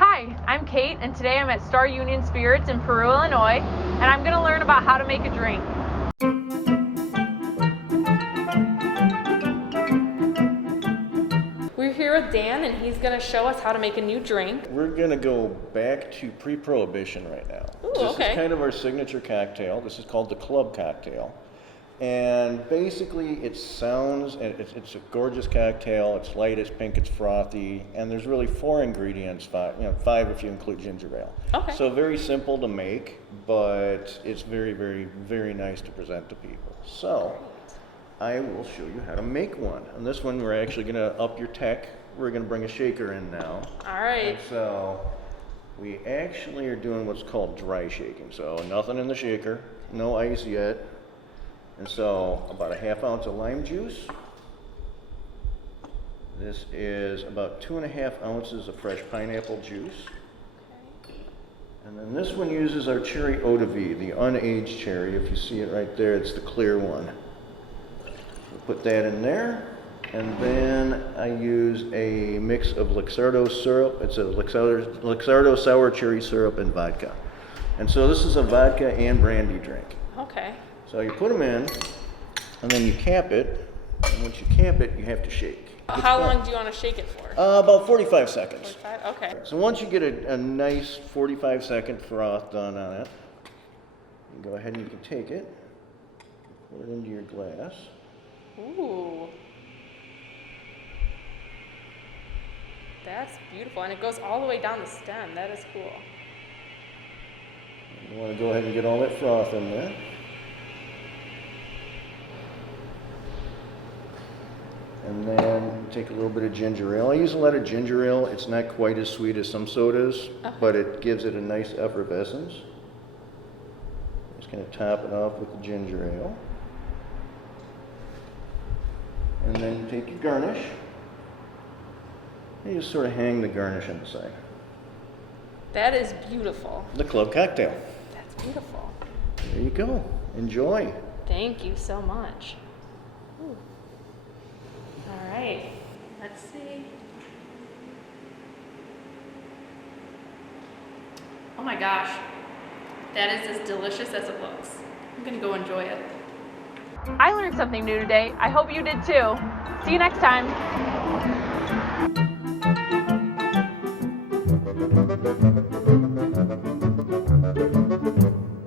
Hi, I'm Kate, and today I'm at Star Union Spirits in Peru, Illinois, and I'm going to learn about how to make a drink. We're here with Dan, and he's going to show us how to make a new drink. We're going to go back to pre-prohibition right now. Ooh, this okay. is kind of our signature cocktail. This is called the club cocktail. And basically it sounds, it's a gorgeous cocktail. It's light, it's pink, it's frothy, and there's really 4 ingredients, 5 if you include ginger ale. Okay. So very simple to make, but it's very, very, very nice to present to people. So I will show you how to make one. On this one, we're actually going to up your tech. We're going to bring a shaker in now. All right. And so we actually are doing what's called dry shaking. So nothing in the shaker, no ice yet. And so about a ½ ounce of lime juice. This is about 2½ ounces of fresh pineapple juice. And then this one uses our cherry eau de vie, the unaged cherry. If you see it right there, it's the clear one. We'll put that in there. And then I use a mix of Luxrdo syrup. It's a Luxrdo sour cherry syrup and vodka. And so this is a vodka and brandy drink. Okay. So you put them in, and then you cap it. And once you cap it, you have to shake. How long do you want to shake it for? About 45 seconds. 45? Okay. So once you get a nice 45-second froth done on it, you go ahead and you can take it, pour it into your glass. Ooh. That's beautiful, and it goes all the way down the stem. That is cool. You want to go ahead and get all that froth in there. And then take a little bit of ginger ale. I use a lot of ginger ale. It's not quite as sweet as some sodas, but it gives it a nice effervescence. Just going to top it off with the ginger ale. And then you take your garnish. And you just sort of hang the garnish on the side. That is beautiful. The club cocktail. That's beautiful. There you go. Enjoy. Thank you so much. Ooh. All right, let's see. Oh my gosh, that is as delicious as it looks. I'm gonna go enjoy it. I learned something new today. I hope you did too. See you next time.